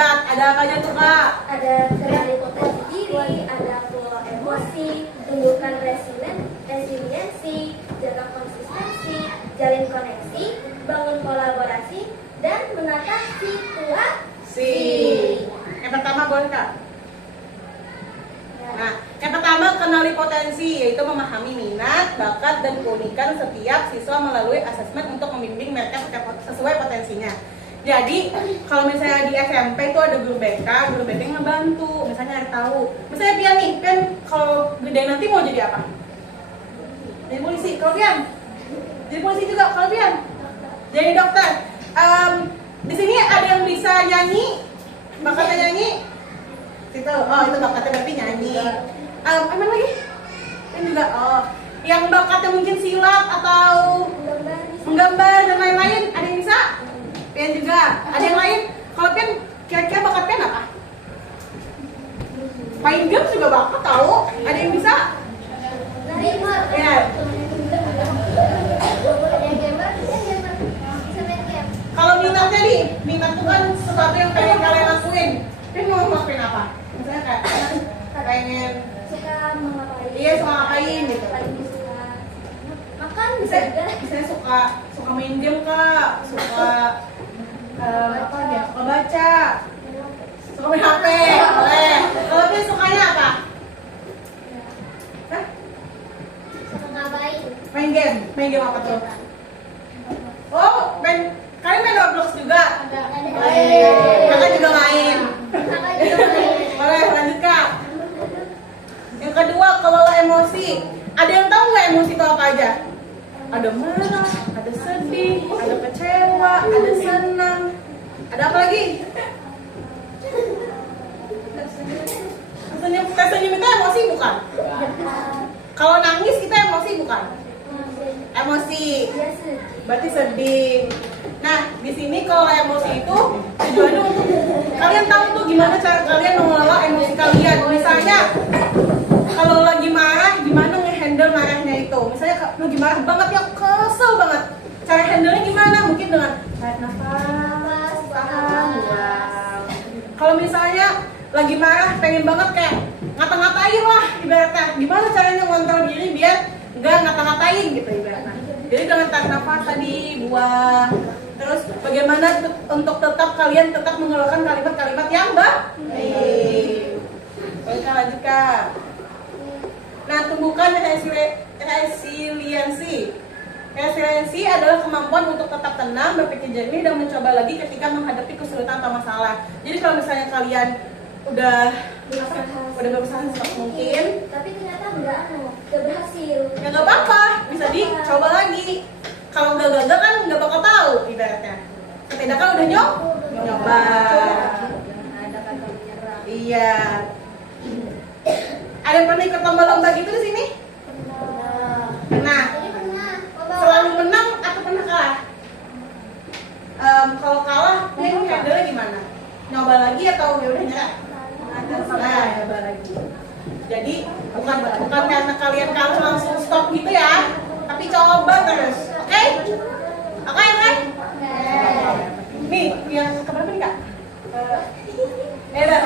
hebat. Ada apa aja tuh Kak? Ada kenali potensi diri, ada flow emosi, tumbuhkan resiliensi, jaga konsistensi, jalin koneksi, bangun kolaborasi, dan menata situasi. Yang pertama boleh Kak? Nah, yang pertama kenali potensi, yaitu memahami minat, bakat, dan keunikan setiap siswa melalui asesmen untuk membimbing mereka sesuai potensinya. Jadi, kalau misalnya di SMP itu ada guru BK yang ngebantu, misalnya nyari tahu. Misalnya Pian nih, Pian kalau gede nanti mau jadi apa? Jadi polisi. Kalau Pian? Jadi polisi juga. Kalau Pian? Jadi dokter. Di sini ada yang bisa nyanyi, bakatnya nyanyi. Situ, oh itu bakatnya berarti nyanyi. Emang lagi? Kan juga, oh yang bakatnya mungkin silat atau menggambar dan lain-lain, ada yang bisa? Pian juga, ada yang lain? Kalau Pian, kira-kira bakat Pian apa? Main game juga bakat tahu, ada yang bisa? Ya. Kalau minatnya nih, minat itu kan sesuatu yang pengen kalian lakuin. Pian mau ngelakuin apa? Misalnya kayak pengen Suka mengapain? Iya, suka ngapain gitu. Paling suka makan bisa Misalnya, juga. misalnya suka main game Kak, suka apa ya? Suka baca, suka main HP, boleh. Kalau Pian sukanya apa? Hah? Suka ngapain? Main game apa tuh? Oh, kalian main Roblox juga? Kakak juga main. Boleh, lanjut Kak. Yang kedua, kelola emosi. Ada yang tahu nggak emosi itu apa aja? Ada marah, ada sedih, ada kecewa, ada senang. Ada apa lagi? Senyum itu emosi bukan? Kalau nangis kita emosi bukan? Emosi. Berarti sedih. Nah, di sini kalau emosi itu tujuannya untuk kalian tahu tuh gimana cara kalian mengelola emosi kalian. Misalnya kalau lagi marah, gimana nge-handle marahnya itu? Misalnya lu lagi marah banget ya, kesel banget. Cara handle-nya gimana? Mungkin dengan tarik nafas, tahan. Kalau misalnya lagi marah, pengen banget kayak ngata-ngatain lah ibaratnya. Gimana caranya ngontrol diri biar nggak ngata-ngatain gitu ibaratnya. Jadi dengan tarik nafas tadi, buang. Terus bagaimana untuk kalian tetap mengeluarkan kalimat-kalimat yang baik. Oke, lanjut Kak. Nah, tumbuhkan resiliensi. Resiliensi adalah kemampuan untuk tetap tenang, berpikir jernih, dan mencoba lagi ketika menghadapi kesulitan atau masalah. Jadi kalau misalnya kalian udah berusaha semaksimal mungkin, tapi ternyata enggak berhasil. Ya nggak apa-apa, bisa dicoba lagi. Kalau nggak gagal kan nggak bakal tahu ibaratnya. Setidaknya udah nyoba. Ada kata menyerah. Iya. Ada yang pernah ikut lomba-lomba gitu di sini? Pernah. Selalu menang atau pernah kalah? Kalau kalah, mungkin handle gimana? Nyoba lagi atau ya udah nyerah? Nah, nyoba lagi. Jadi bukan karena kalian kalah langsung stop gitu ya, tapi coba terus. Oke? Oke? Nih, yang keberapa nih Kak?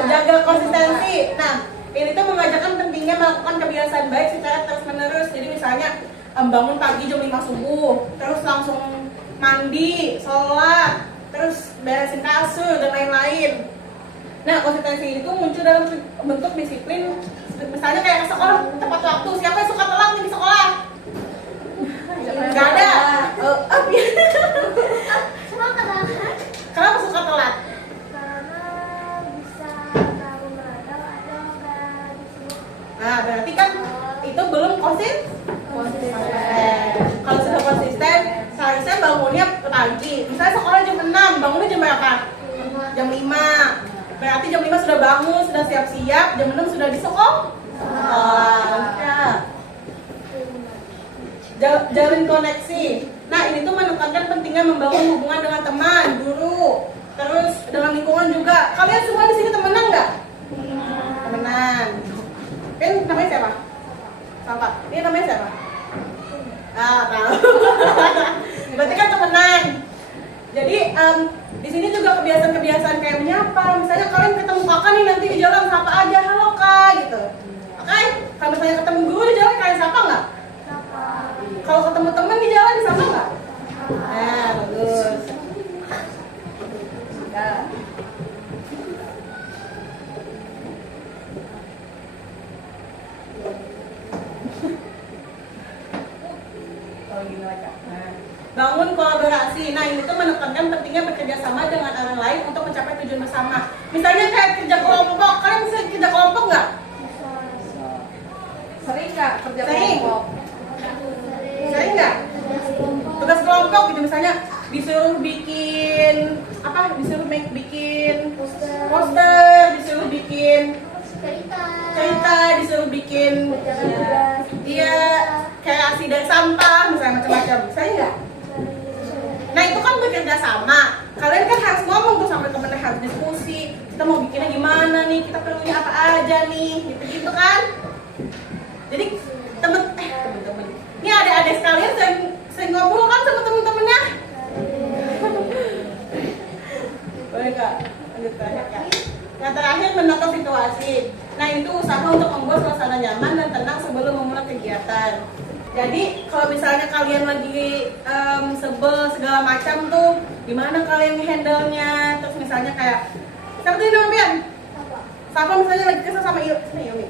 Jaga konsistensi. Nah, ini tuh mengajarkan pentingnya melakukan kebiasaan baik secara terus-menerus. Jadi misalnya bangun pagi jam 5 subuh, terus langsung mandi, sholat, terus beresin kasur dan lain-lain. Nah, konsistensi itu muncul dalam bentuk disiplin. Misalnya kayak ke sekolah tepat waktu. Siapa yang suka telat nih di sekolah? Gak ada. Kenapa suka telat? Karena bisa tahu mereka atau nggak disuruh. Nah, berarti kan itu belum konsisten. Kalau sudah konsisten, seharusnya bangunnya pagi. Misalnya sekolah jam 6, bangunnya jam berapa? Jam 5. Berarti jam 5 sudah bangun, sudah siap-siap, jam 6 sudah di sekolah. Jalin koneksi. Nah, ini tuh menekankan pentingnya membangun hubungan dengan teman, guru, terus dengan lingkungan juga. Kalian semua di sini temenan nggak? Temenan. Kan namanya siapa? Sampai. Ini namanya siapa? Tahu. Berarti kan temenan. Jadi di sini juga kebiasaan-kebiasaan kayak menyapa. Misalnya nih nanti di jalan sapa aja, halo kak gitu. Oke? Kalau misalnya ketemu guru di jalan kalian sapa nggak? Kalau ketemu teman di jalan disapa nggak? Nah, bagus. Nah. Oh, gini aja. Nah, bangun kolaborasi. Nah, ini tuh menekankan pentingnya bekerja sama dengan orang lain untuk mencapai tujuan bersama. Misalnya kayak kerja kelompok, kalian bisa kerja kelompok nggak? Sering nggak kerja Sering. kelompok? Sering nggak? Tugas kelompok gitu misalnya disuruh bikin apa? Disuruh bikin poster, disuruh bikin cerita, disuruh bikin iya kreasi dari sampah misalnya macam-macam. Sering nggak? Nah itu kan bekerja sama. Kalian kan harus ngomong tuh sama temen, harus diskusi. Kita mau bikinnya gimana nih? Kita perlunya apa aja nih? Gitu-gitu kan? Jadi temen-temen. Ini adik-adik sekalian sering ngobrol kan sama temen-temennya? Boleh kak? Lanjut terakhir kak. Yang terakhir menata situasi. Nah itu usaha untuk membuat suasana nyaman dan tenang sebelum memulai kegiatan. Jadi kalau misalnya kalian lagi sebel segala macam tuh, gimana kalian handle-nya? Terus misalnya kayak siapa tuh nama Bian? Siapa misalnya lagi kesel sama Ilmi?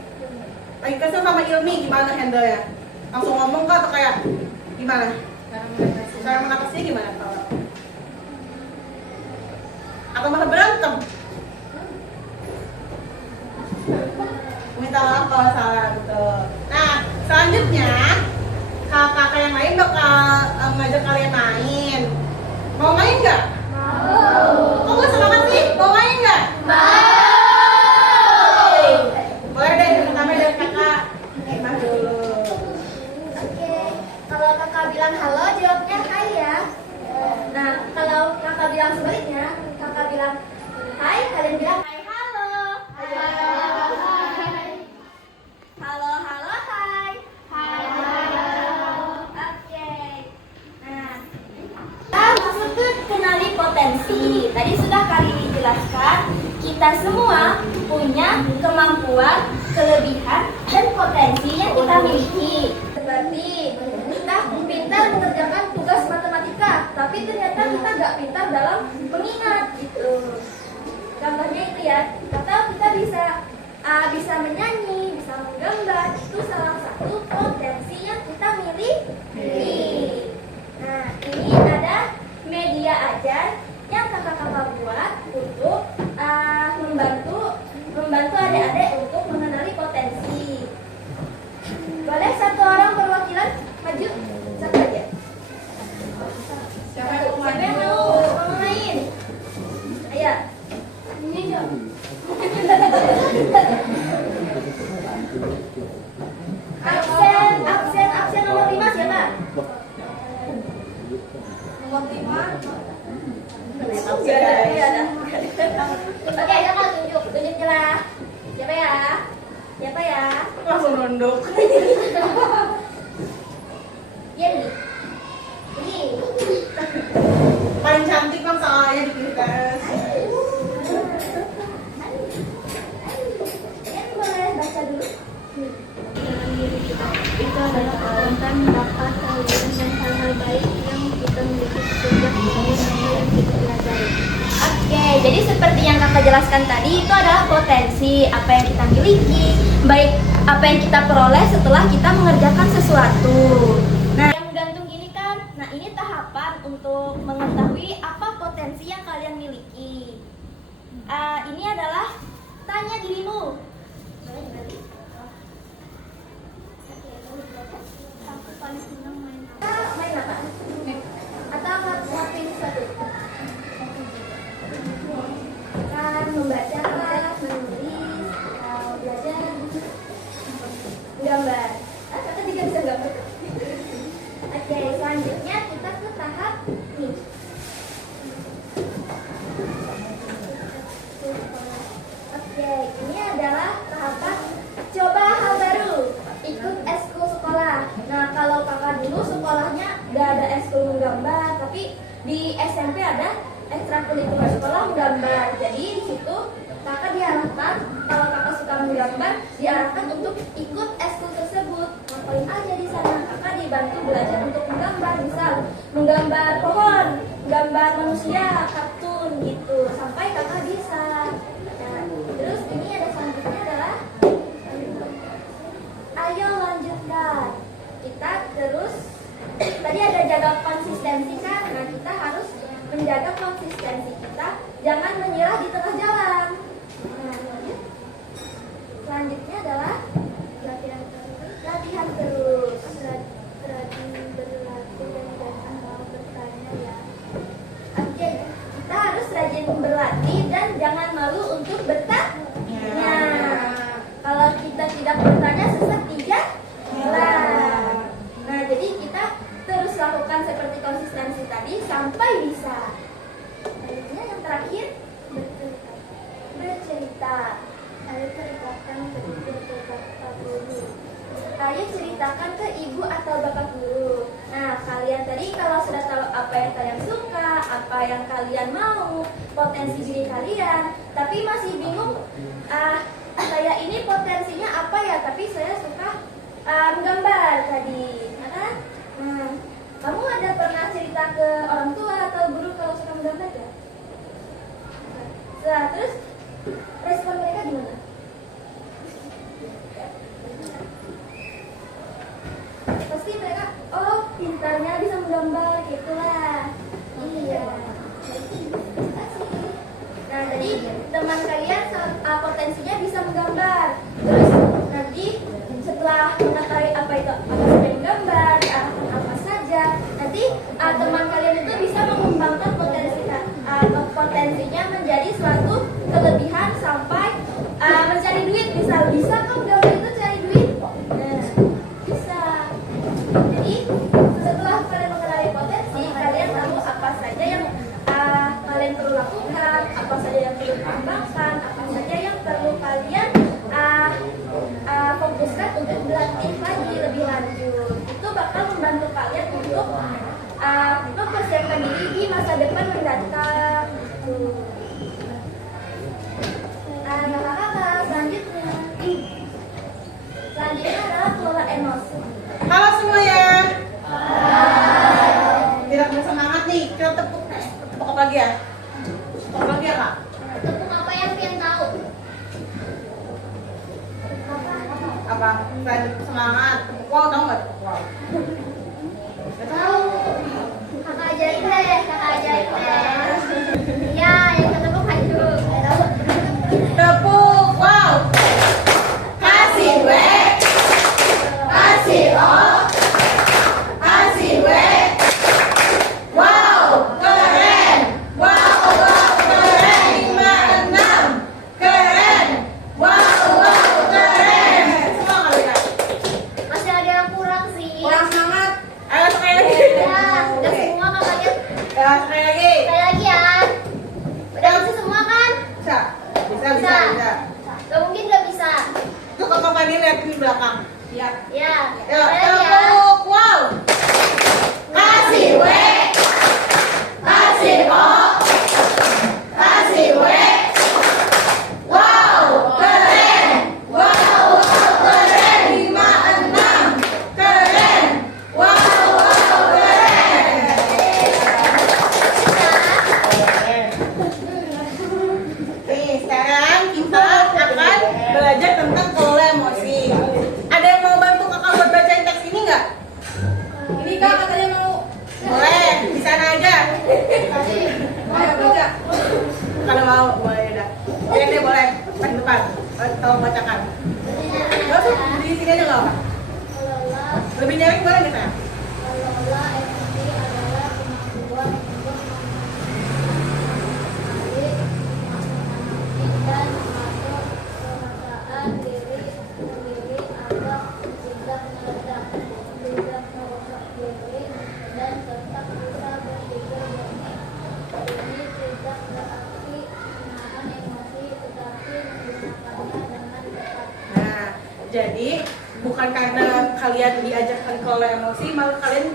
Lagi kesel sama Ilmi, gimana handle-nya? Langsung ngomong kah atau kayak gimana? Cara mengatasinya gimana kalau? Atau malah berantem? Minta maaf kalau salah gitu. Nah selanjutnya kakak yang lain bakal ngajak kalian main. Mau main nggak? Mau. Kok nggak semangat sih? Mau main nggak? Mau. Boleh deh, pertama dari kakak. Mas dulu. Oke, kalau kakak bilang halo, jawabnya hai ya. Nah, kalau kakak bilang sebaliknya, kakak bilang hai, kalian bilang hai halo. Halo halo hai. Oke. Nah, kita masuk ke kenali potensi. Tadi sudah kali dijelaskan, kita semua punya kemampuan, kelebihan, dan potensi yang kita miliki. Seperti kita pintar mengerjakan tugas matematika, tapi ternyata kita nggak pintar dalam mengingat gitu. Contohnya itu ya, atau kita bisa menyanyi, bisa menggambar, itu salah satu potensi yang kita miliki. Nah, ini ada media ajar yang kakak-kakak buat untuk membantu adik-adik untuk mengenali potensi. Boleh satu orang perwakilan maju, satu aja. Siapa Siapa yang mau main? Ayo. Ini dong. Absen nomor 5 siapa? Nomor 5. Iya ada. Oke, kakak tunjuk jelas. Siapa ya? Siapa ya? Langsung nunduk. Ini. Ini. Paling cantik kan soalnya di kelas. Ini boleh baca dulu. Dalam diri kita itu adalah tentang bakat, kelebihan, dan hal-hal baik yang kita miliki sejak dari apa yang kita pelajari. Oke, jadi seperti yang kakak jelaskan tadi, itu adalah potensi apa yang kita miliki, baik apa yang kita peroleh setelah kita mengerjakan sesuatu. Nah, yang gantung ini kan, nah ini tahapan untuk mengetahui apa potensi yang kalian miliki. Ini adalah tanya dirimu. Aku paling senang main Main apa? Atau ngapain sesuatu? Kan membaca, menulis, atau belajar, gambar. Kakak juga bisa gambar. Oke, selanjutnya kita ke tahap nih. Oke, ini adalah tahapan coba hal baru. Ikut eskul sekolah. Nah, kalau kakak dulu sekolahnya gak ada eskul menggambar, tapi di SMP ada ekstrakurikuler sekolah menggambar. Jadi di situ kakak diharapkan untuk ikut eskul tersebut. Ngapain aja di sana? Kakak dibantu belajar untuk menggambar, misal menggambar pohon, gambar manusia, kartun gitu, sampai kakak bisa. Nah, terus ini ada selanjutnya adalah ayo lanjutkan. Kita terus tadi ada jaga konsistensi kan? Nah, kita harus menjaga konsistensi kita, jangan menyerah di tengah jalan. Nah, selanjutnya adalah latihan terus. Rajin berlatih dan jangan mau bertanya ya. Oke, kita harus rajin berlatih dan jangan malu untuk bertanya. Kalau kita tidak bertanya sesat tiga lah. Nah, jadi kita terus lakukan seperti konsistensi tadi sampai bisa. Selanjutnya yang terakhir bercerita. Ayo ceritakan ke bapak guru. Ayo ceritakan ke ibu atau bapak guru. Nah, kalian tadi kalau sudah tahu apa yang kalian suka, apa yang kalian mau, potensi diri kalian, tapi masih bingung, saya ini potensinya apa ya, tapi saya suka menggambar tadi, ya kan? Nah, kamu ada pernah cerita ke orang tua atau guru kalau suka menggambar ya? Nah, terus respon mereka gimana? Pasti mereka, oh pintarnya bisa menggambar gitulah. Iya. Nah, jadi teman kalian potensinya bisa menggambar. Terus nanti setelah mengetahui apa itu apa saja menggambar, apa saja, nanti teman kalian itu bisa mengembangkan potensinya menjadi suatu kelebihan sampai mencari duit. Bisa kok menggambar itu cari duit. Nah, bisa. Jadi setelah kalian mengenali potensi, kalian tahu apa saja yang kalian perlu lakukan, apa saja yang perlu dikembangkan, apa saja yang perlu kalian fokuskan untuk berlatih lagi lebih lanjut. Itu bakal membantu kalian untuk mempersiapkan diri di masa depan mendatang. Kakak-kakak, selanjutnya adalah kelola emosi. Halo semuanya. Tidak bersemangat nih, kita tepuk apa lagi ya? Tepuk lagi ya kak? Tepung apa yang kalian tahu? Apa? Selain semangat, tepuk wow, tau nggak tepuk wow? Nggak tahu. Kakak ajaib deh, kakak ajaib deh. Ya, yang ketepuk aja. Tepuk wow. Kasih gue. Kasih O. Kasih gue. Wow, keren. Wow, keren. 56. Keren. Wow, keren. Semua kali ya? Masih ada yang kurang sih. Kurang semangat. Ayo sekali lagi. Ya, udah semua kakaknya. Ya, sekali lagi. Sekali lagi ya. Udah bisa semua kan? Bisa. Bisa. Gak mungkin gak bisa. Tuh kakak Fadil lihat di belakang. Ya. Ya, Ya, sekali lagi ya. tepuk wow. Kasih W. Kasih O. Kasih W. Wow, keren. Wow, keren. 56. Keren. Wow, keren. Nih, sekarang kita akan belajar tentang kelola emosi. Ada yang mau bantu kakak buat bacain teks ini nggak? Ini kak katanya mau. Boleh, di sana aja. Ayo baca. Kalau mau, boleh dah. Oke deh, boleh. Pas depan. Tolong bacakan. Gak usah, di sini aja nggak apa. Lebih nyari boleh nggak sayang? Kelola emosi adalah kemampuan untuk mengenali, mengamati, dan mengatur perasaan diri sendiri agar tidak meledak, tidak merusak diri, dan tetap bisa berpikir jernih. Ini tidak berarti menahan emosi, tetapi menggunakannya dengan tepat. Nah, jadi bukan karena kalian diajarkan kelola emosi, malah kalian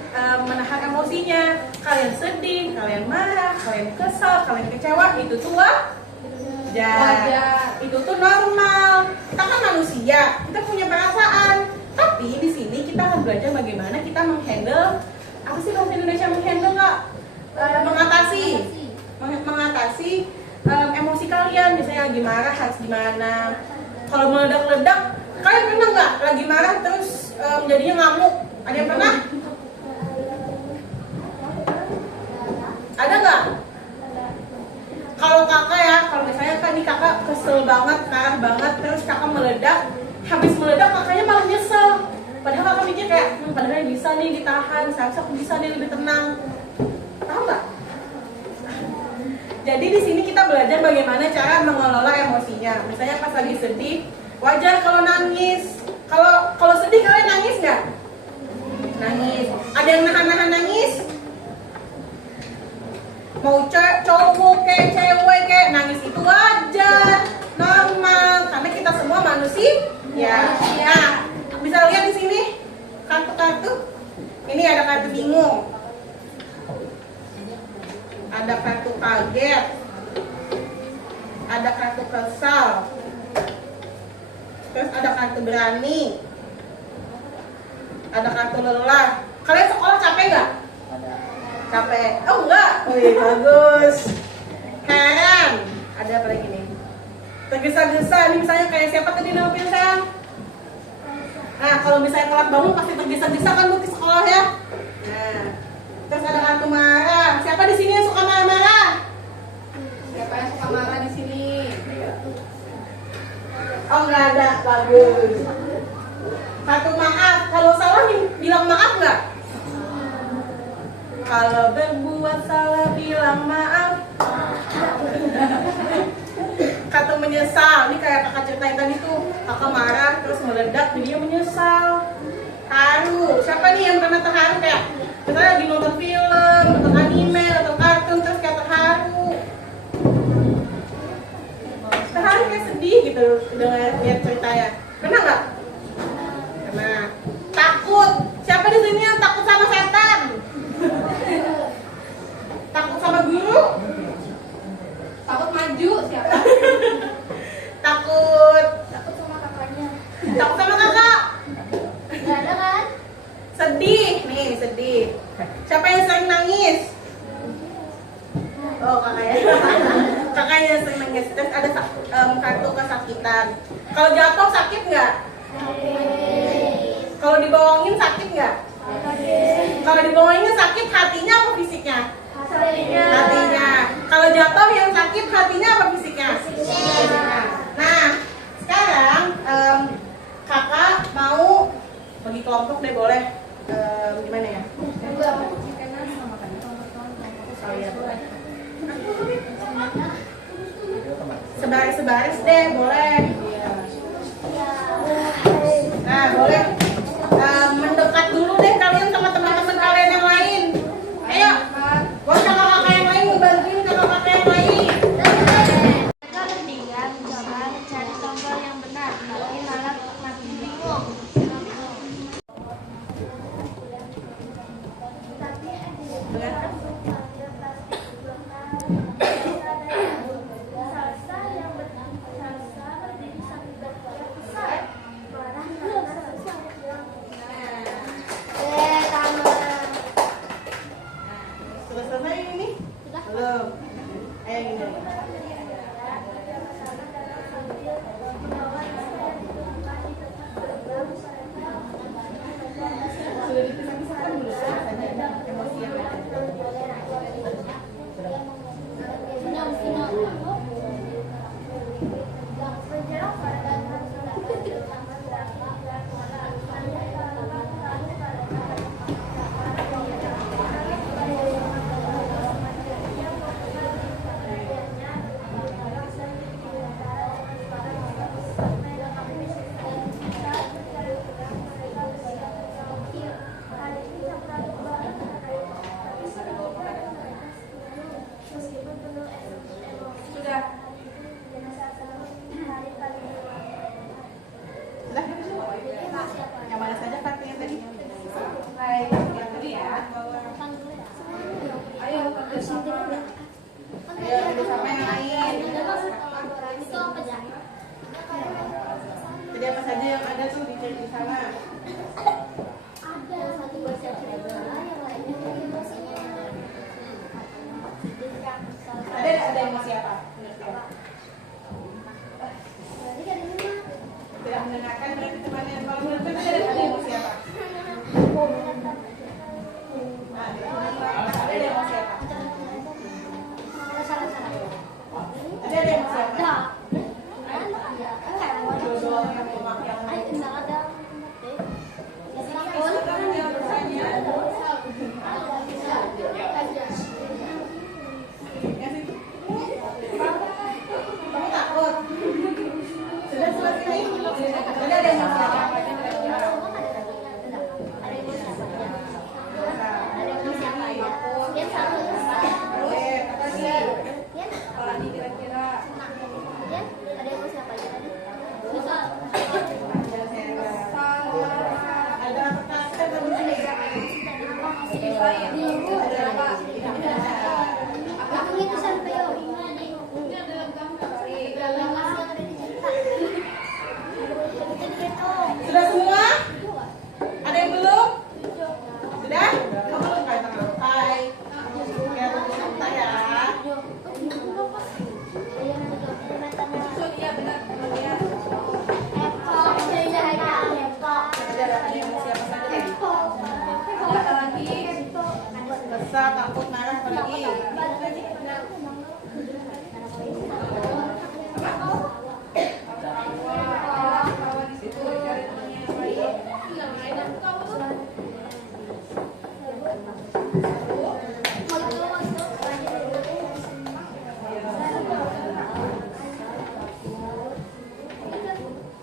menahan emosinya. Kalian sedih, kalian marah, kalian kesal, kalian kecewa, itu tuh wajar. Itu tuh normal. Kita kan manusia, kita punya perasaan. Tapi di sini kita akan belajar bagaimana kita menghandle, apa sih bahasa Indonesia menghandle nggak? Mengatasi emosi kalian. Misalnya lagi marah harus gimana? Kalau meledak-ledak, kalian pernah nggak lagi marah terus jadinya ngamuk? Ada yang pernah? Ada nggak? Kalau kakak ya, kalau misalnya kan nih kakak kesel banget, marah banget, terus kakak meledak, habis meledak kakaknya malah nyesel. Padahal kakak mikir kayak, padahal bisa nih ditahan, seharusnya aku bisa nih lebih tenang. Tahu nggak? Jadi di sini kita belajar bagaimana cara mengelola emosinya. Misalnya pas lagi sedih, wajar kalau nangis. Kalau sedih kalian nangis nggak? Nangis. Ada yang nahan-nahan nangis? Mau cowok kayak cewek kayak nangis itu wajar, normal, karena kita semua manusia. Ya. Nah, bisa lihat di sini kartu-kartu. Ini ada kartu bingung, ada kartu kaget, ada kartu kesal, terus ada kartu berani, ada kartu lelah. Kalian sekolah capek nggak? Capek? Oh enggak? Wih, bagus. Heran. Ada apa lagi nih? Tergesa-gesa. Ini misalnya kayak siapa tadi namanya sayang? Nah, kalau misalnya telat bangun pasti tergesa-gesa kan bu ke sekolah ya. Nah, terus ada kartu marah. Siapa di sini yang suka marah-marah? Siapa yang suka marah di sini? Oh enggak ada. Bagus. Kartu maaf. Kalau salah bilang maaf nggak? Kalau berbuat salah bilang maaf. Kartu menyesal. Ini kayak kakak ceritain tadi tuh, kakak marah terus meledak dia menyesal. Haru. Siapa nih yang pernah terharu kayak misalnya lagi nonton film, nonton anime, nonton kartun terus kayak terharu. Terharu kayak sedih gitu dengan lihat ceritanya. Pernah nggak? Pernah. Takut. Siapa di sini yang takut sama setan? Takut sama guru? Takut maju siapa? Takut sama kakaknya. Takut sama kakak? Gak ada kan? Sedih. Nih sedih. Siapa yang sering nangis? Oh kakaknya. Kakaknya yang sering nangis. Terus ada kartu kesakitan. Kalau jatuh sakit nggak? Kalau dibohongin sakit nggak? Kalau dibohongin sakit hatinya apa fisiknya? Hatinya. Kalau jatuh yang sakit hatinya apa fisiknya? Fisiknya. Nah, sekarang kakak mau bagi kelompok deh boleh. Gimana ya? Oh, iya, boleh. Sebaris-sebaris deh boleh. Nah boleh. Mendekat dulu deh kalian sama teman-teman kalian yang lain. Ayo, buat kakak-kakak yang lain ngebantuin kakak-kakak yang lain. Mereka bertiga mencoba mencari tombol yang benar, tapi malah makin bingung. di sana. Ada satu bersiap-siap, yang lainnya mungkin emosinya. Ada emosi apa? Berarti dari mana? Tidak mendengarkan berarti temannya. Kalau menurut kita ada emosi apa? Ada emosi apa? Salah-salah. Ada emosi apa? Jodoh yang memakai kamu takut? Sudah selesai? Ada emosi apa? Apalagi kira-kira Ada apa? Sudah semua? Ada yang belum? Sudah? Kamu belum kayak terlalu. Ya, tunggu sebentar ya. iya benar ya. Ada emosi apa saja tadi? Apa lagi? Kesal, takut, marah, apa lagi? Kalau di situ cari temannya yang baik.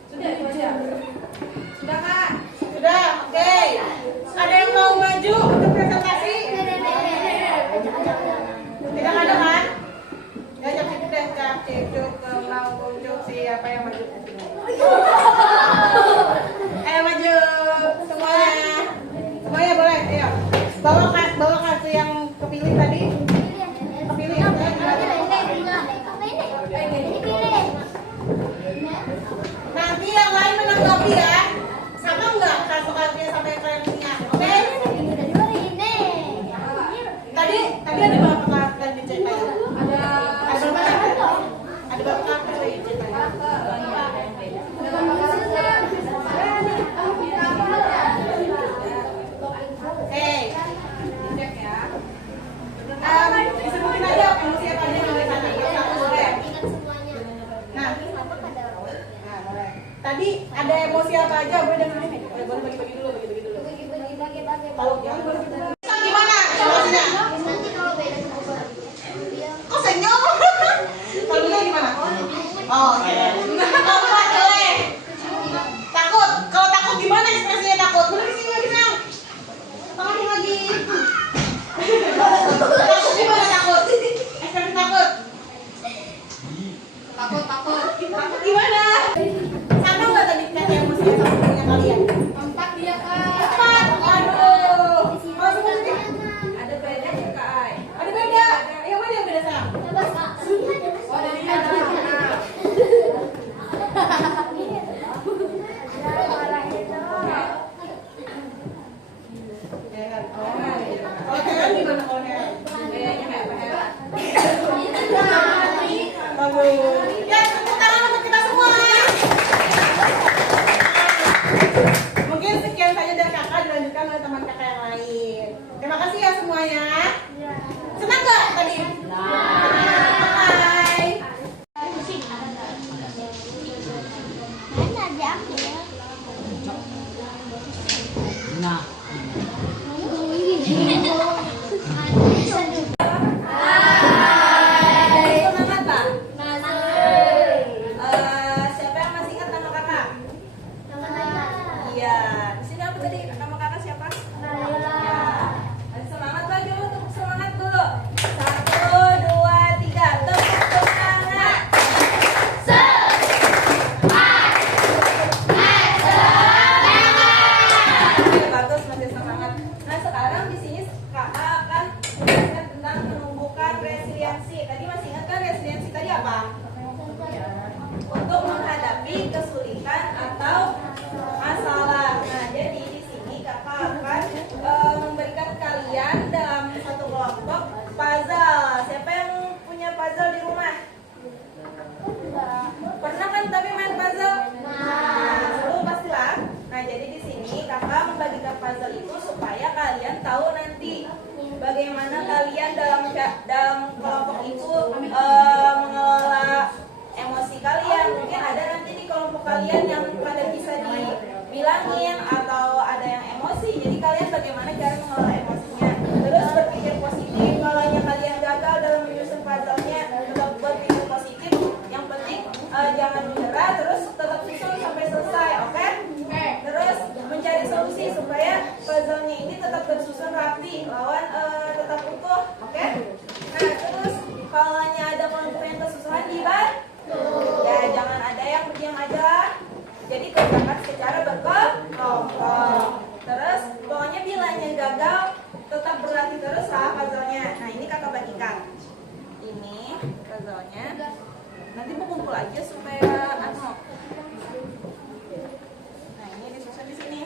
Sudah itu aja. Sudah kak. Sudah, oke. Ada yang mau maju untuk presentasi? Tidak ada kan? Ya, jam situ deh, Kak. Cicuk, Kemau, Kucuk, siapa yang maju? Ayo maju, semuanya. Semuanya boleh, ayo. Bawa kartu yang kepilih tadi. Kepilih. Nanti yang lain menanggapi ya. Sama nggak kartu-kartunya sampai kalian punya? Oke? Tadi ada berapa kartu yang diceritain? Ada berapa kartu? Ada berapa kartu yang diceritain? Hey, disebutin aja emosi apa aja yang ada di sana. Satu boleh. Nah, boleh. Tadi ada emosi apa aja? Boleh dengar ini. Boleh bagi-bagi dulu, bagi-bagi dulu. Kalau yang boleh kita. Gimana emosinya? Kok senyum? Kalau enggak gimana? Oh, oke. Apa boleh? Takut. Kalau takut gimana ekspresinya takut? Boleh sini lagi, Sam. Tangan lagi. Takut gimana takut? Ekspresi takut. Takut gimana? Sama nggak tadi kata emosinya sama punya kalian? Empat dia kak. Cepat. Aduh. Oh, sebentar. Ada bedanya kak Ai. Ada beda. Yang mana yang beda, Sam? Oh dari mana? Kalau Heran gimana kalau Heran? Bedanya kayak apa? Bagus. Ya, tepuk tangan untuk kita semua. Pernah kan tapi main puzzle? Nah, seru pastilah. Nah, jadi di sini kakak membagikan puzzle itu supaya kalian tahu nanti bagaimana kalian dalam kelompok itu mengelola emosi kalian. Mungkin ada nanti di kelompok kalian yang pada bisa dibilangin atau ada yang emosi. Jadi kalian bagaimana cara mengelola emosinya. Terus berpikir positif. Kalau kalian gagal dalam menyusun puzzle-nya, tetap berpikir positif. Yang penting jangan menyerah, terus tetap susun sampai selesai, oke? Terus mencari solusi supaya puzzle-nya ini tetap tersusun rapi, lawan tetap utuh, oke? Nah, terus kalau ada kelompok yang kesusahan dibantu, ya jangan ada yang berdiam aja. Jadi kerjakan secara berkelompok. Terus pokoknya bilangnya gagal, tetap berlatih terus lah puzzle-nya. Nah, ini kakak bagikan. Ini puzzle-nya. Nanti mau kumpul aja supaya Nah, ini disusun di sini.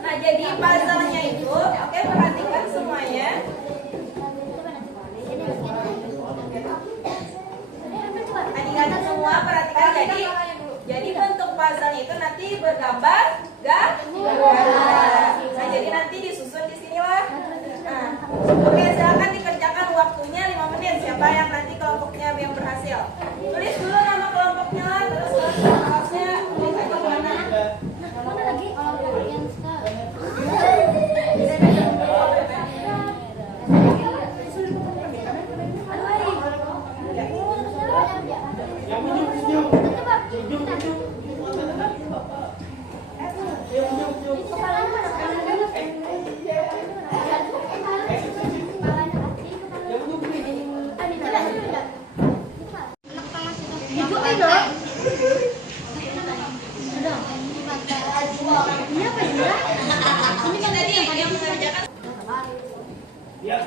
Nah, jadi puzzle-nya itu, oke, perhatikan semuanya. Adik-adik semua perhatikan, jadi bentuk puzzle-nya itu nanti bergambar nah, jadi nanti disusun di sinilah. Nah, oke, silakan dikerjakan, waktunya 5 menit. Siapa yang nanti kelompoknya yang berhasil? Tulis dulu nama kelompoknya lah, terus kelasnya tulis aja mana. Mana lagi? Yang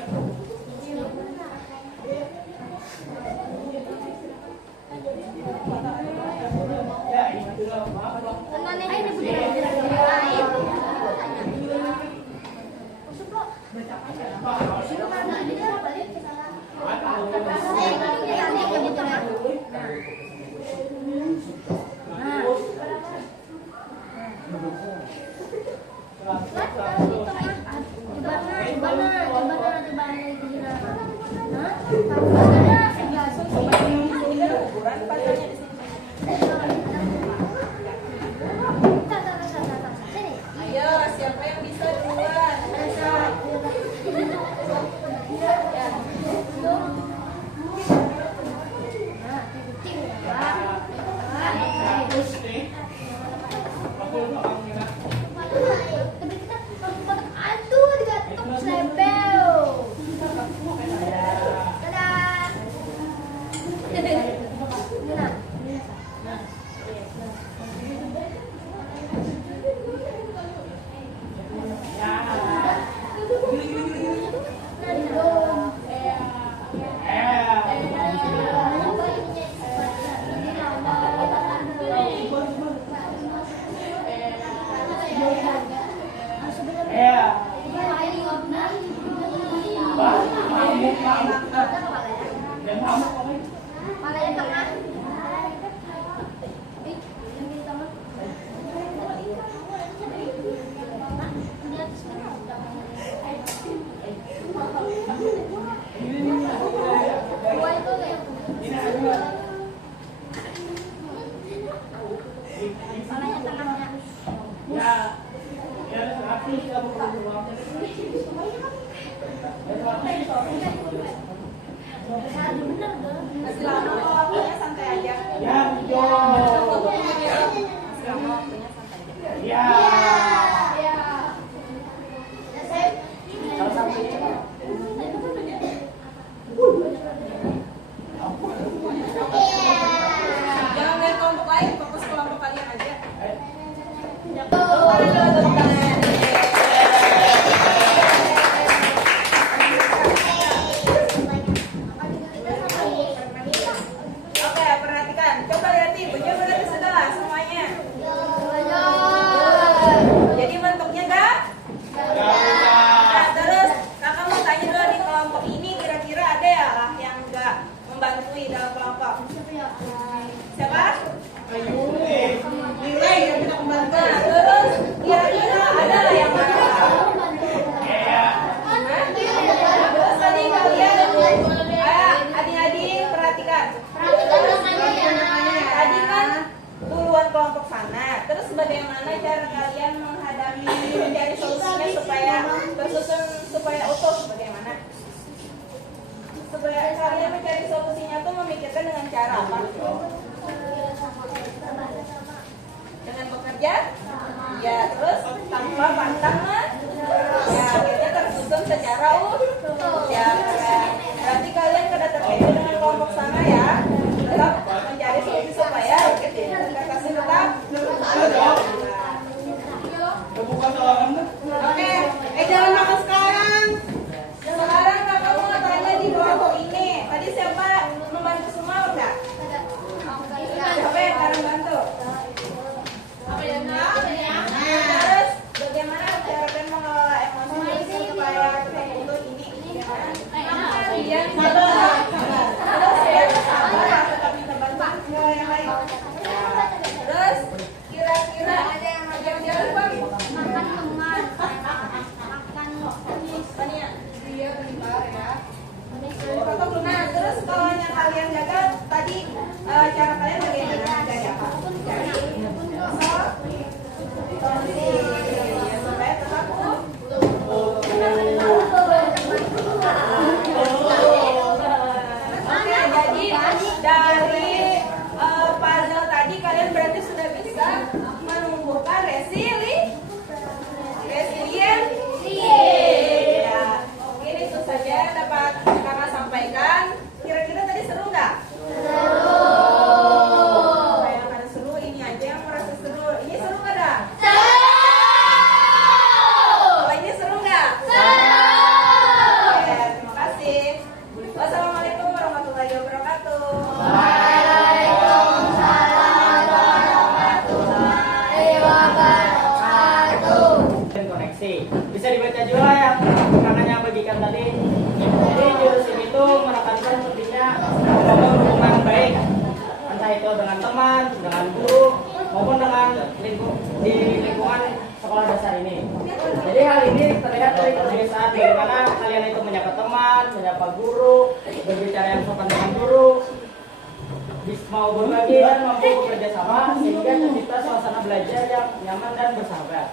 Ayo, siapa yang bisa duluan? Masih lama kalau waktunya santai aja. Ya, betul. Masih lama waktunya santai aja. Ya. Jangan lihat kelompok lain, fokus kelompok kalian aja. Oke, perhatikan. Coba lihat nih, benar-benar segala semuanya. tersusun supaya utuh bagaimana? Supaya kalian mencari solusinya tuh memikirkan dengan cara apa? Dengan bekerja? Ya, terus tanpa pantangan? Ya, akhirnya tersusun secara utuh. Ya, berarti kalian kada terkait dengan kelompok sana ya. Tetap mencari solusi supaya interpretasi tetap. Oke, jangan makan sekarang. Sekarang kakak mau tanya di bawah ini. Tadi siapa membantu semua enggak? Siapa yang akan bantu? Nah, terus bagaimana cara mengelola emosi supaya untuk ini? Yang sabar. Terus yang sabar tetap minta bantuan ke yang lain. Terus kira-kira ada yang jalan bang? Nah, terus kalau yang kalian jaga tadi cara kalian bagaimana? Dari apa? Dari supaya tetap Oke, jadi dari puzzle tadi kalian berarti sudah bisa menumbuhkan resiliensi. Ya, mungkin itu saja dapat kakak sampaikan. Kira-kira tadi seru nggak? Seru. Yang ada seru ini aja yang merasa seru. Ini seru nggak dah? Seru. Kalau ini seru nggak? Seru. Oke, terima kasih. Wassalamualaikum warahmatullahi wabarakatuh. Koneksi bisa dibaca juga yang kakaknya bagikan tadi. Jadi jurus ini itu menekankan pentingnya membangun hubungan baik, entah itu dengan teman, dengan guru, maupun dengan di lingkungan sekolah dasar ini. Jadi hal ini terlihat dari kebiasaan bagaimana kalian itu menyapa teman, menyapa guru, berbicara yang sopan dengan guru, mau berbagi dan mampu bekerja sama sehingga tercipta suasana belajar yang nyaman dan bersahabat.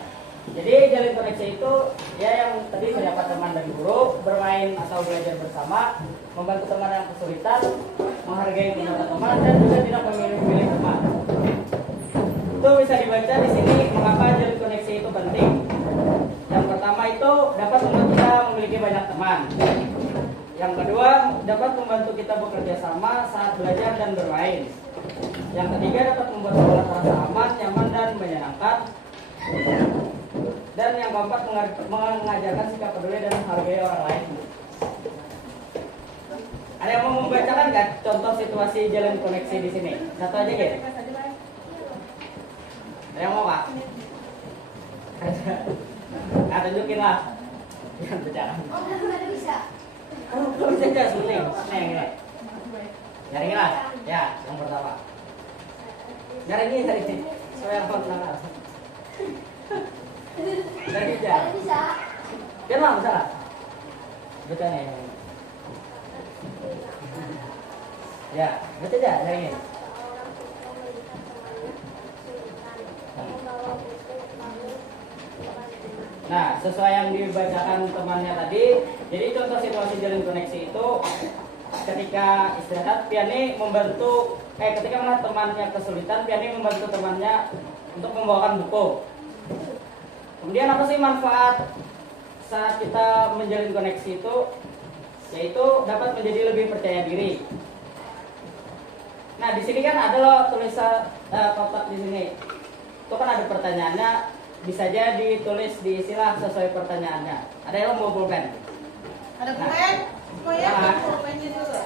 Jadi jalin koneksi itu ya yang tadi menyapa teman dan guru, bermain atau belajar bersama, membantu teman yang kesulitan, menghargai pendapat teman dan juga tidak memilih-milih teman. Itu bisa dibaca di sini mengapa jalin koneksi itu penting. Yang pertama itu dapat membantu kita memiliki banyak teman. Yang kedua dapat membantu kita bekerja sama saat belajar dan bermain. Yang ketiga dapat membuat sekolah terasa aman, nyaman dan menyenangkan. Dan yang keempat mengajarkan sikap peduli dan menghargai orang lain. Ada yang mau membacakan nggak contoh situasi jalin koneksi di sini? Satu aja gitu. Ada yang mau kak? Nah, tunjukin lah. Jangan bicara. Oh, nggak bisa. Belum saja syuting. Ini. Jaringin lah. Ya, yang pertama. Jaringin. Supaya yang pertama. Dari aja. Bisa. Biar lah, bisa lah. Baca nih. Ya, baca aja jaringin. Nah, sesuai yang dibacakan temannya tadi, jadi contoh situasi jalin koneksi itu ketika istirahat, Piani membantu, ketika melihat temannya kesulitan, Piani membantu temannya untuk membawakan buku. Kemudian apa sih manfaat saat kita menjalin koneksi itu? Yaitu dapat menjadi lebih percaya diri. Nah, di sini kan ada loh tulisan kotak di sini. Itu kan ada pertanyaannya, bisa aja ditulis di istilah sesuai pertanyaannya. Ada yang mau pulpen? Ada pulpen? Mau ya? Pulpennya dulu.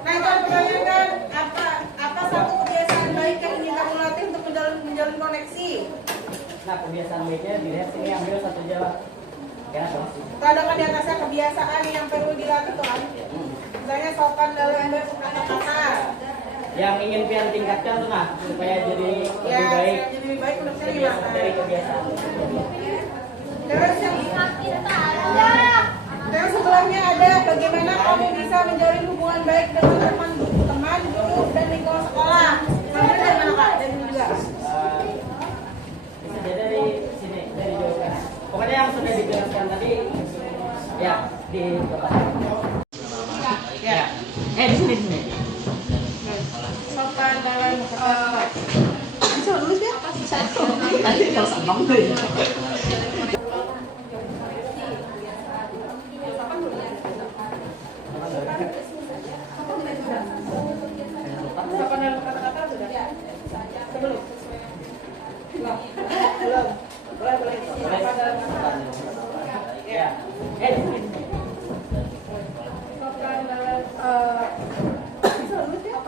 Nah, itu ada pertanyaan kan, apa satu kebiasaan baik yang ingin kamu latih untuk menjalin koneksi? Nah, kebiasaan baiknya dilihat sini, ambil satu jalan. Kenapa sih? Ada kan di atasnya kebiasaan yang perlu dilatih tuh kan? Misalnya sopan dalam berkata-kata. Yang ingin Pian tingkatkan tuh nah, supaya jadi lebih baik. Jadi lebih baik menurut saya Dari kebiasaan. Terus yang sebelahnya ada bagaimana kamu bisa menjalin hubungan baik dengan teman, guru, dan lingkungan sekolah. Kamu dari mana kak? Dari mana juga? Bisa jadi dari sini, dari jawaban. Pokoknya yang sudah dijelaskan tadi ya di bapak. Ya. Di sini. Sopan dalam bisa nulis ya? Nanti kalau sambang tuh. Sopan dalam kata-kata sudah. Sebelum. Belum. Boleh. Sopan dalam kata-kata. Ya. Di sini. Sopan dalam bisa nulis ya?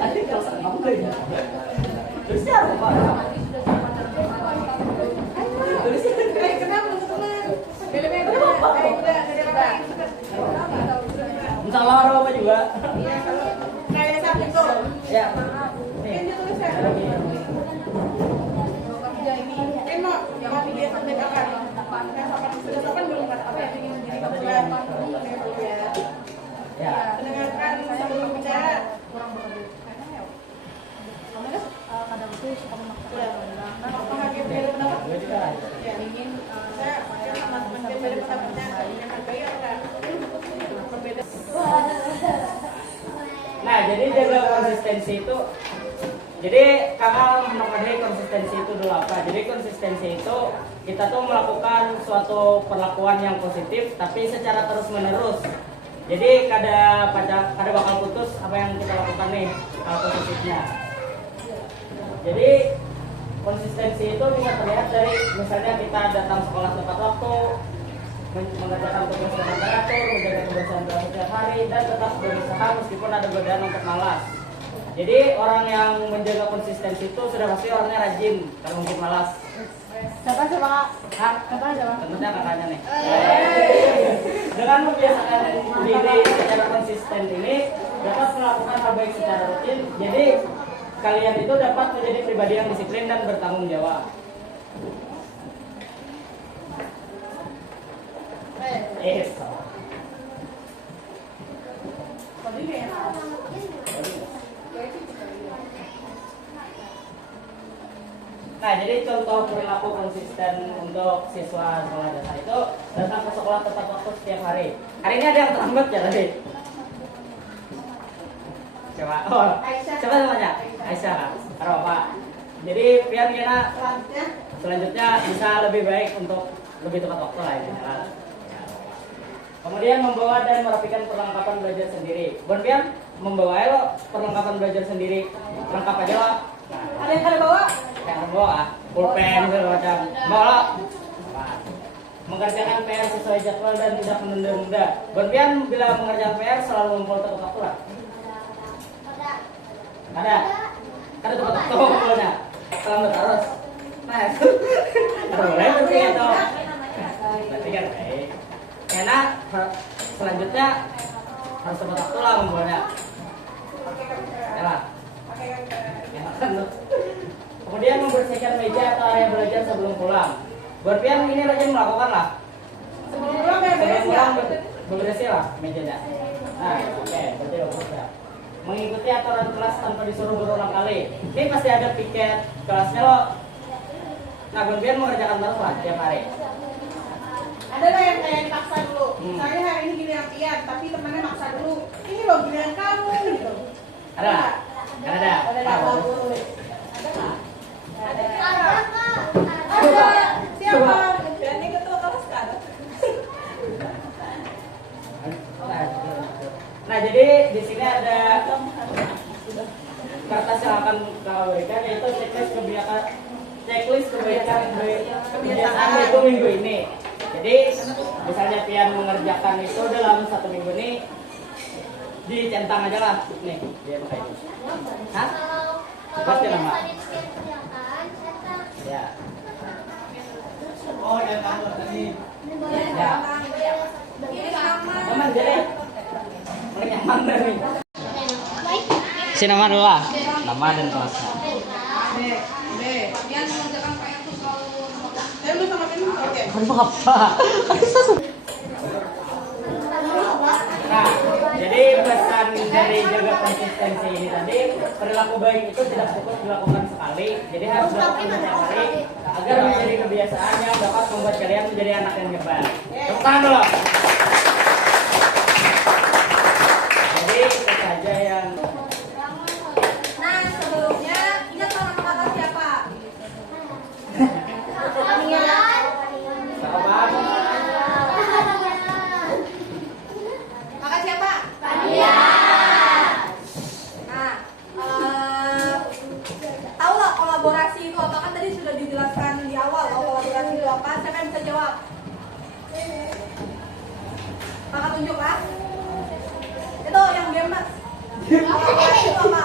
Nanti kalau sambang tuh. Terusnya apa? Kenapa teman? Udah. Entah laro apa juga. Iya, kalau kayak sapi tuh. Ya. Kan dia tulis ya. Kan mau dia sampai kapan? Sudah sopan belum kata apa ya? Ingin menjadi kebutuhan. Ya. Mendengarkan sebelum bicara. Menghargai beda pendapat. Gue juga. Ya, ingin saya teman-teman beda pendapatnya menghargai apa? Berbeda. Nah, jadi jaga konsistensi itu, jadi kakak mengenai konsistensi itu dulu apa? Jadi konsistensi itu kita tuh melakukan suatu perlakuan yang positif, tapi secara terus menerus. Jadi kada bakal putus apa yang kita lakukan nih hal positifnya. Jadi konsistensi itu bisa terlihat dari misalnya kita datang sekolah tepat waktu, mengerjakan tugas dengan teratur, menjaga kebersihan gelas setiap hari, dan tetap berusaha meskipun ada godaan untuk malas. Jadi orang yang menjaga konsistensi itu sudah pasti orangnya rajin, kalau mungkin malas. Siapa Kak? Hah? Tentunya kakaknya nih. Dengan membiasakan diri secara konsisten ini dapat melakukan hal baik secara rutin. Jadi kalian itu dapat menjadi pribadi yang disiplin dan bertanggung jawab. Nah, jadi contoh perilaku konsisten untuk siswa sekolah dasar itu datang ke sekolah tepat waktu setiap hari. Hari ini ada yang terlambat ya tadi? Coba, coba namanya Aisyah kan? Karena Bapak. Jadi biar kita selanjutnya bisa lebih baik untuk lebih tepat waktu lah ini. Kemudian membawa dan merapikan perlengkapan belajar sendiri. Bon Pian, membawa lo perlengkapan belajar sendiri. Lengkap aja lo. Ada yang kada bawa? Kayak membawa pulpen segala macam. Bawa lo. Mengerjakan PR sesuai jadwal dan tidak menunda-nunda. Bon Pian bila mengerjakan PR selalu mengumpul tepat waktu lah. Ada tepat waktu ngumpulnya. Selamat terus. Nah, itu. Boleh berarti itu. Berarti kan baik. Enak, selanjutnya harus tepat waktu lah ngumpulnya. Ya lah. Enak kan tuh. Kemudian membersihkan meja atau area belajar sebelum pulang. Berpian ini rajin melakukan lah. Sebelum pulang ya beres ya. Bebersih lah mejanya. Nah, oke, berarti bagus ya. Mengikuti aturan kelas tanpa disuruh berulang kali. Ini pasti ada piket kelasnya lo. Nah, Berpian mengerjakan terus lah tiap hari. Ada lah yang kayak dipaksa dulu. Saya hari ini giliran Pian, tapi temannya maksa dulu. Ini loh giliran kamu gitu. Ada nggak? Kan ada. Ada Pak, apa? bagus. Ada nggak? Ada. Ada. Siapa? Berani ketua kelas kan? Nah, jadi di sini ada kertas yang akan kau berikan yaitu checklist kebaikan kebiasaan itu minggu ini. Jadi misalnya Pian mengerjakan itu dalam 1 minggu ini dicentang aja lah nih dia pakai itu. Hah? Pasti lama. Ya. Oh, yang kamu tadi. Ya. Aman jadi. Paling nyaman nih. Si nama dulu lah. Nama dan kelasnya. Pian mengerjakan PR tuh selalu Saya lu sama Pian oke. Aduh apa? Nah, jadi pesan dari jaga konsistensi ini tadi, perilaku baik itu tidak cukup dilakukan sekali, jadi harus dilakukan setiap hari agar menjadi kebiasaan yang dapat membuat kalian menjadi anak yang hebat. Tepuk tangan dulu. Jadi itu saja yang Nah, sebelumnya ingat nama kakak siapa? sahabat. Kakak siapa? Nah, tahu nggak kolaborasi itu apa? Kan tadi sudah dijelaskan di awal kolaborasi itu apa. Siapa yang bisa jawab? Kakak tunjuk lah. Itu yang gemes. Kolaborasi itu apa?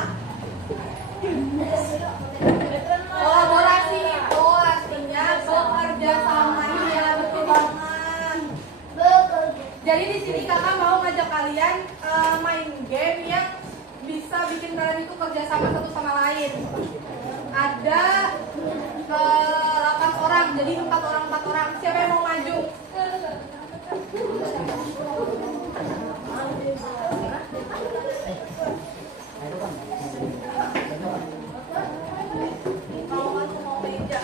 Kolaborasi itu artinya bekerja sama. Iya, betul banget. Jadi di sini kakak mau ngajak kalian main game yang bisa bikin kalian itu kerjasama satu sama lain. Ada 8 orang, jadi 4 orang. Siapa yang mau maju? Mau masuk mau meja.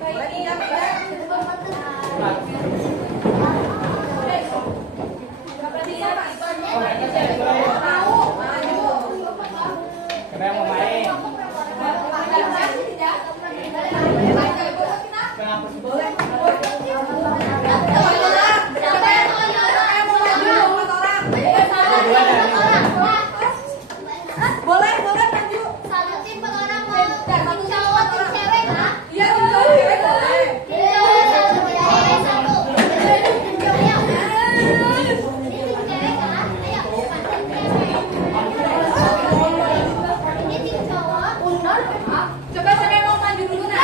Boleh pindah, pindah. Siapa yang mau main? Kenapa sih? Boleh maju. Iya, cewek boleh. Coba siapa yang mau maju dulu nah?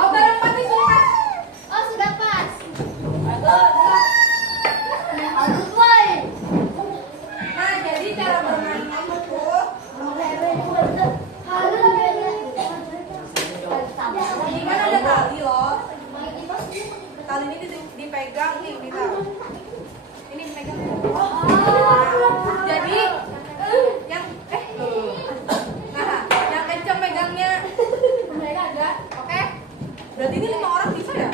Oh, barang mati sudah. Nah, jadi cara bermainnya itu ini kan ada tali loh. Tali ini dipegang nih, bisa. Ini dipegang. Jadi yang yang kenceng megangnya. Oke. Berarti ini 5 orang bisa ya?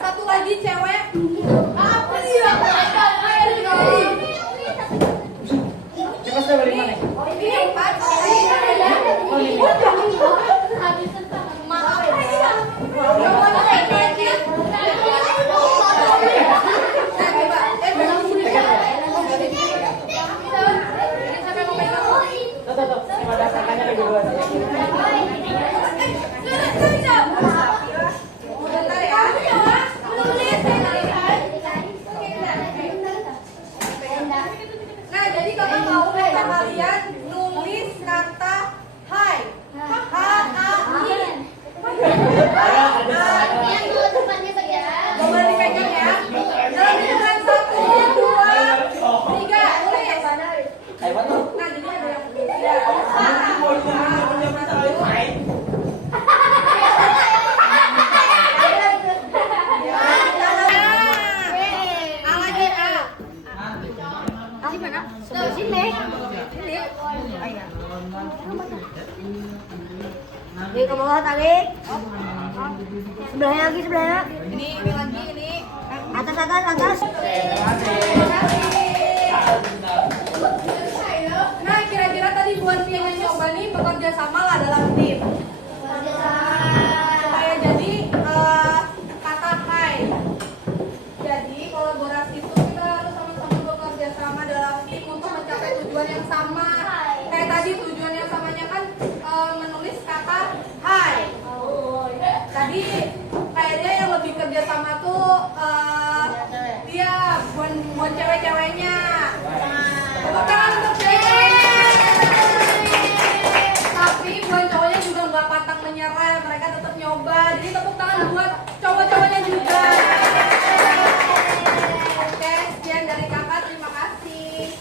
Satu lagi cewek. Apa sih? Coba saya beri mana? Ini 4. Tuh. Coba dasarkannya bagi dua. Bentar ya. Nah, jadi kakak mau minta kalian nulis kata hai. H-A-I. Boleh dipegang ya. Dalam hitungan 1, 2, 3. Tulis. Ayo tuh. Nah, jadi ada yang tidak. Oke, ke bawah tarik. Sebelahnya lagi, sebelahnya. Ini lagi ini. Atas. Nah, kira-kira tadi buat yang nyoba nih bekerja sama lah dalam tim. Supaya jadi kata hai. Jadi kolaborasi itu kita harus sama-sama bekerja sama dalam tim untuk mencapai tujuan yang sama. Kayak tadi tujuan yang samanya kan menulis kata hai. Tadi kayaknya yang lebih kerja sama tuh dia buat cewek-ceweknya. Tepuk tangan untuk cewek-ceweknya. Tapi buat cowoknya juga nggak pantang menyerah, mereka tetap nyoba. Jadi tepuk tangan buat cowok-cowoknya juga. Oke, sekian dari kakak, terima kasih.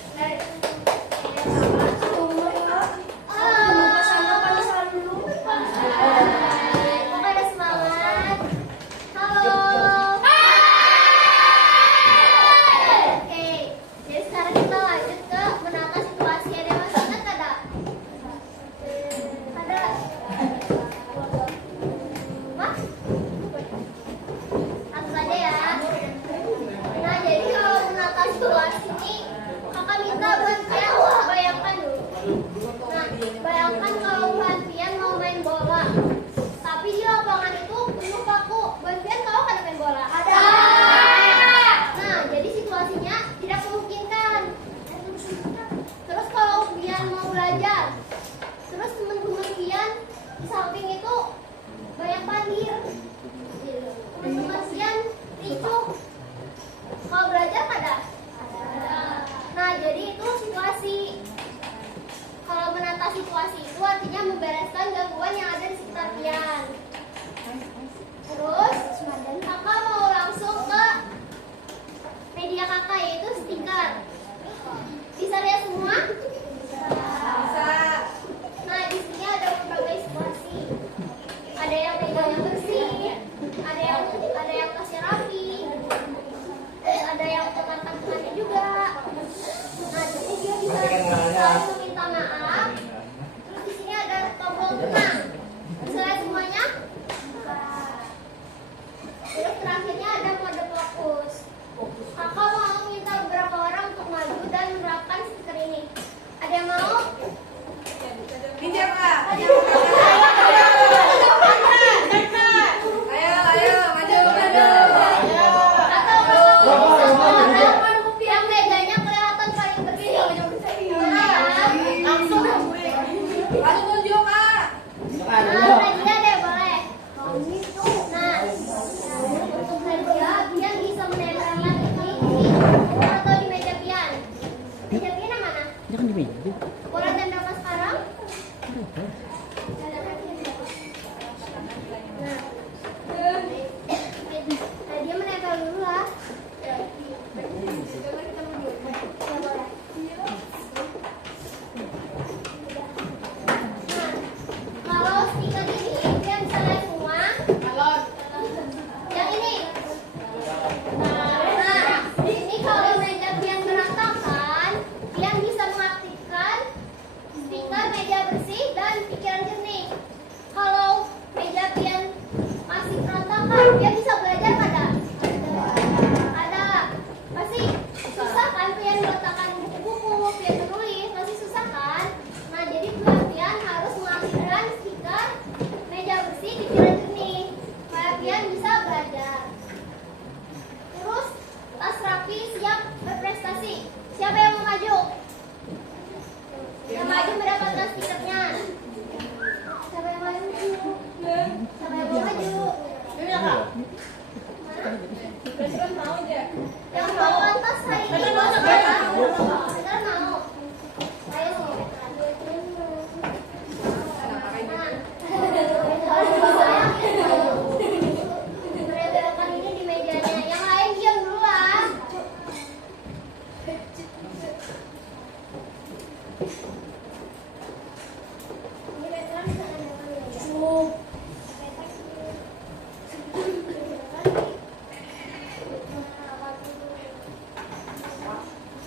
pandir. Teman-teman pian ricuh. Kalau belajar pada? Nah, jadi itu situasi. Kalau menata situasi itu artinya membereskan gangguan yang ada di sekitar pian. Terus, kakak mau langsung ke media kakak, yaitu stiker. Bisa lihat semua? Bisa. Nah, di sini ada berbagai situasi. Ada yang mejanya bersih, ada yang tasnya rapi, terus ada yang teman-temannya juga. Nah, jadi dia bisa langsung minta maaf. Terus di sini ada tombol tenang. Bisa lihat semuanya? Terus terakhirnya ada mode fokus. Kakak mau minta beberapa orang untuk maju dan menerapkan stiker ini. Ada yang mau? Pinjam kak. Ayo, Maju. atau yang mejanya kelihatan paling berdiri. Langsung Aku tunjuk kak. Nah, media deh boleh. Nah, untuk media pian bisa menempelkan ini atau di meja pian. Meja pian yang mana? Jangan di meja. Boleh tempelkan sekarang? Nah, dia menempel dulu lah. Ya, boleh. Nah, kalau stiker ini dia bisa lihat semua. Yang ini. Nah, ini kalau meja pian berantakan, pian bisa mengaktifkan stiker meja bersih dan pikiran jernih. Kalau meja pian masih berantakan, pian bisa belajar pada? Ada. Pasti susah kan pian meletakkan buku-buku, pian menulis, pasti susah kan? Nah, jadi pian harus mengaktifkan stiker meja bersih, pikiran jernih, supaya pian bisa belajar. Terus, tas rapi siap berprestasi. Siapa yang mau maju? Yang maju mendapatkan stikernya. Siapa yang maju? Siapa yang mau maju? Ini ya kak. Yang bawa tas hari ini. Betul, betul. Betul mau. Ayo. Berbelokkan ini di mejanya. Yang lain diam dulu lah. Ini veteran bisa nempelkan di meja.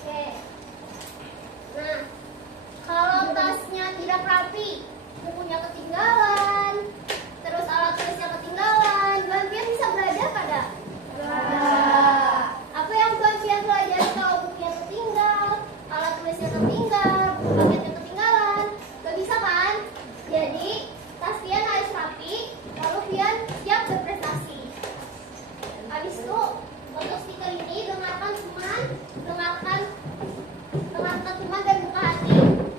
Oke. Nah, kalau tasnya tidak rapi, bukunya ketinggalan, terus alat tulisnya ketinggalan, Tuan Pian bisa belajar pada? Apa yang Tuan Pian pelajari kalau bukunya ketinggal, alat tulisnya ketinggal, buku paketnya ketinggalan? Gak bisa kan? Jadi, tas Pian harus rapi, lalu Pian siap berprestasi. Habis itu, untuk stiker ini dengarkan teman dan buka hati.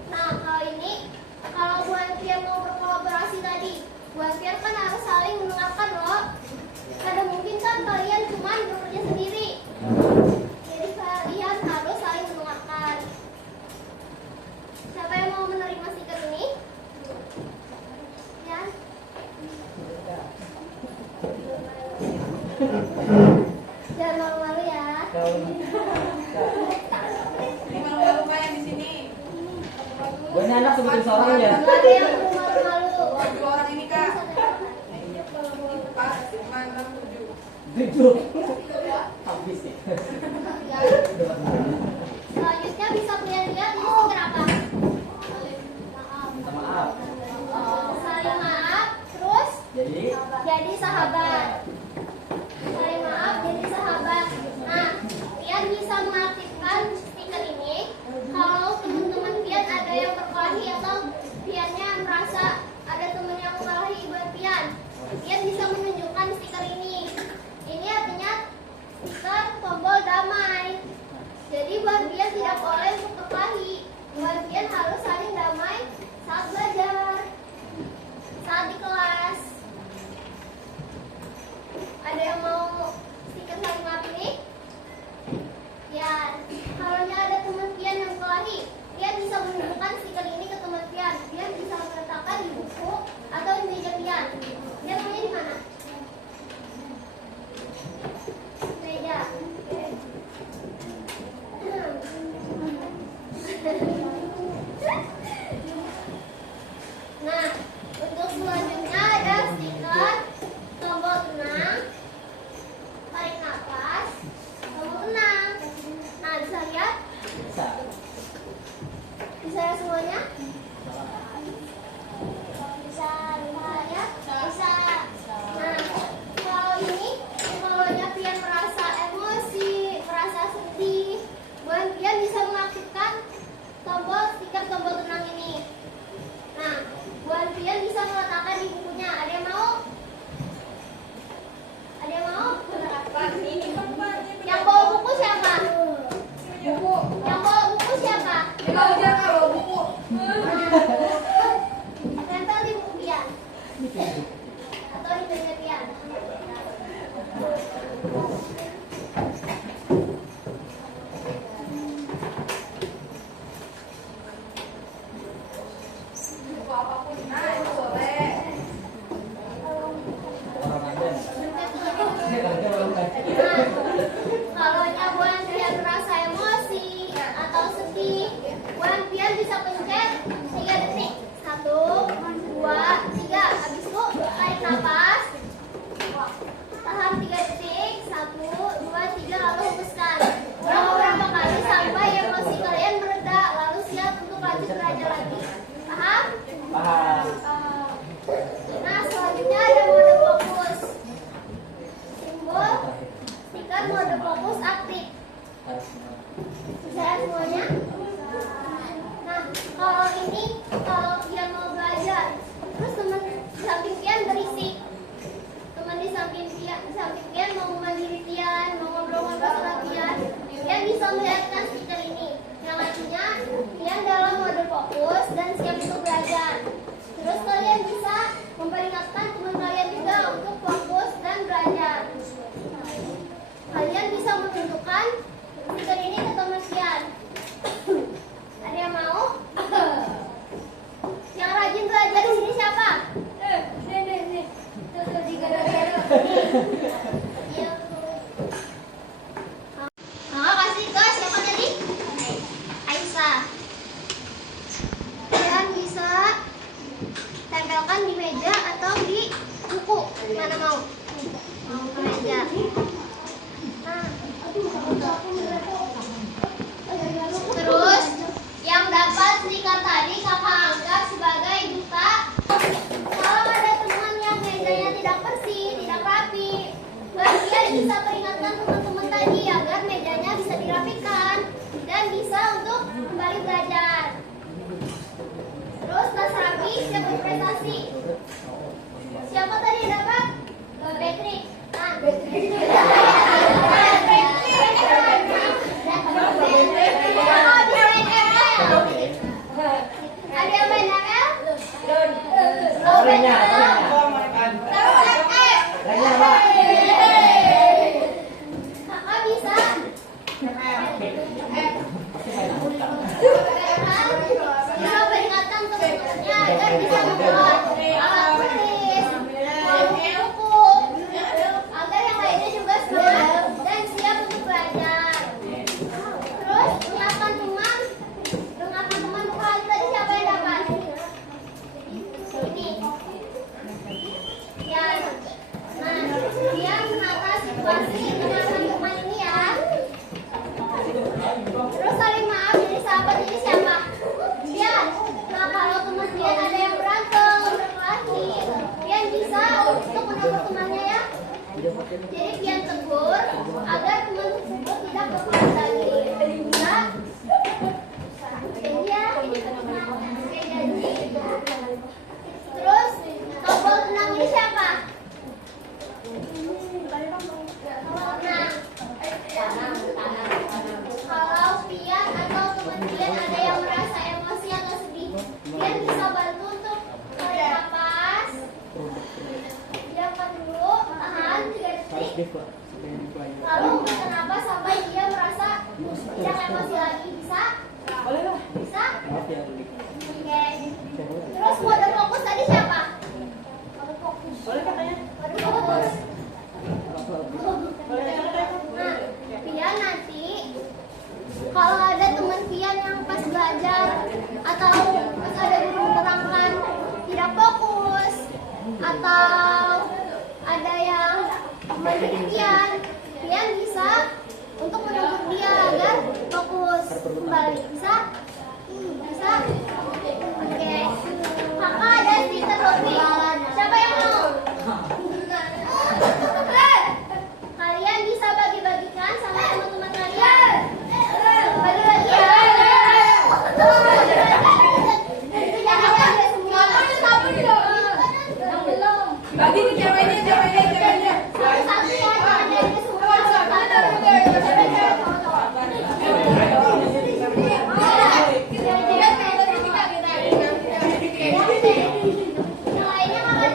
Nah, kalau ini, kalau Buan Pian mau berkolaborasi tadi, Buan Pian kan harus saling mendengarkan loh. Kada mungkin kan kalian cuma bekerja sendiri. Jadi kalian harus saling mendengarkan. Siapa yang mau menerima stiker ini? Ya. Jangan malu-malu ya. Ini malu-malu kak yang di sini. Gue ini anak sebutin seorang ya. Nggak ada yang malu-malu. Dua orang ini kak. Pas 5, 6, 7. 7. Habis nih. Selanjutnya bisa kalian lihat ini stiker apa? Minta maaf. Saling maaf, terus jadi sahabat. Saling maaf, jadi sahabat. Nah, Pian bisa mengaktifkan stiker ini kalau teman-teman Pian ada yang berkelahi atau Piannya merasa ada teman yang mengalahi Ibu Pian. Pian bisa menunjukkan stiker ini. Ini artinya stiker tombol damai. Jadi Buan Pian tidak boleh untuk berkelahi. Buan Pian harus saling damai saat belajar, saat di kelas. Atau di meja pian. Apapun, nah itu boleh. Kalau buan pian merasa emosi atau sedih, buan pian bisa pencet 3 detik. 1, 2, 3. Habis itu tarik nafas. Tahan 3 detik. 1, 2, 3. Lalu hembuskan. Beberapa kali sampai emosi kalian mereda. Lalu siap untuk lanjut belajar lagi. Paham? Paham. Nah, selanjutnya ada mode fokus. Simbol stiker mode fokus aktif. Bisa semuanya? Nah, kalau ini kalau dia mau belajar, terus teman di samping pian berisik. Teman di samping pian mau memandiri pian, mau ngobrol-ngobrol sama pian, pian bisa melihatkan stiker ini. Yang artinya pian dalam mode fokus dan siap untuk belajar. Terus kalian bisa memperingatkan teman kalian juga untuk fokus dan belajar. Kalian bisa menunjukkan stiker ini ke teman pian. Ada yang mau? Yang rajin belajar di sini siapa? Nih. Tuh di gara-gara. Iya. Kasih ke siapa tadi? Aisyah. Kalian bisa tempelkan di meja atau di buku. Mana mau? Mau ke meja. Nah. Terus yang dapat stiker tadi kakak anggap sebagai duta. Kalau ada teman yang mejanya tidak bersih, tidak rapi, bagian bisa peringatkan teman-teman tadi agar mejanya bisa dirapikan dan bisa untuk kembali belajar. Terus tas rapi siap berprestasi. Siapa tadi yang dapat? Patrick. Nah, ada yang main ML? Oh, main ML. Kakak bisa? Bisa peringatkan teman-temannya agar bisa membuat alat tulis, buku, agar yang lainnya juga semangat dan siap untuk belajar. Terus dengarkan teman bukan tadi siapa yang dapat? Ini. Ya. Nah, dia menata situasi dengan teman ini ya. Terus saling maaf, jadi sahabat ini siapa? Pian. Nah, kalau teman Pian ada yang berantem, berkelahi, Pian bisa untuk menegur temannya ya. Jadi Pian tegur agar teman tersebut tidak berkelas lagi. Bisa? Iya. Oke, jadi. Terus tombol tenang ini siapa? Nah, kalau Pian atau teman Pian ada yang merasa emosi atau sedih, Pian bisa bantu untuk tarik nafas. Diamkan dulu, tahan 3 detik. Lalu hembuskan nafas sampai dia merasa tidak emosi lagi. Bisa? Bisa? Oke. Terus mode fokus tadi siapa? Mode fokus. Mode fokus. Nah, Pian nanti kalau ada teman Pian yang pas belajar atau pas ada guru menerangkan tidak fokus atau ada yang memberi Pian bisa untuk menegur dia agar fokus kembali. Bisa? Bisa? Oke. Kakak ada stiker hobi. Siapa yang mau? Kalian bisa bagi-bagikan sama teman-teman kalian. Bagi-bagi ya. Bagi nih ceweknya. Satu-satu ya, jangan dari semua. Yang lainnya malah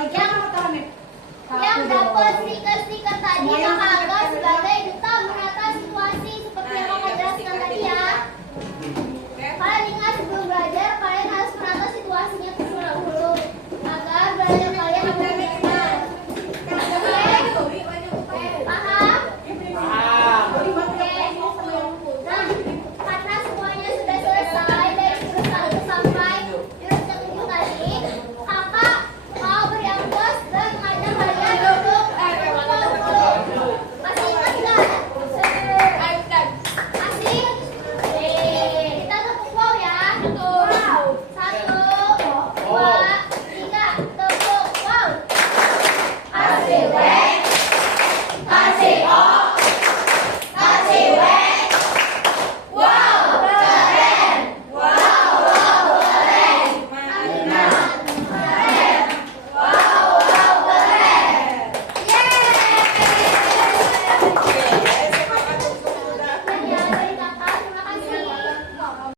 Balikan sama Tony. Yang dapat stiker-stiker tadi kakak anggap sebagai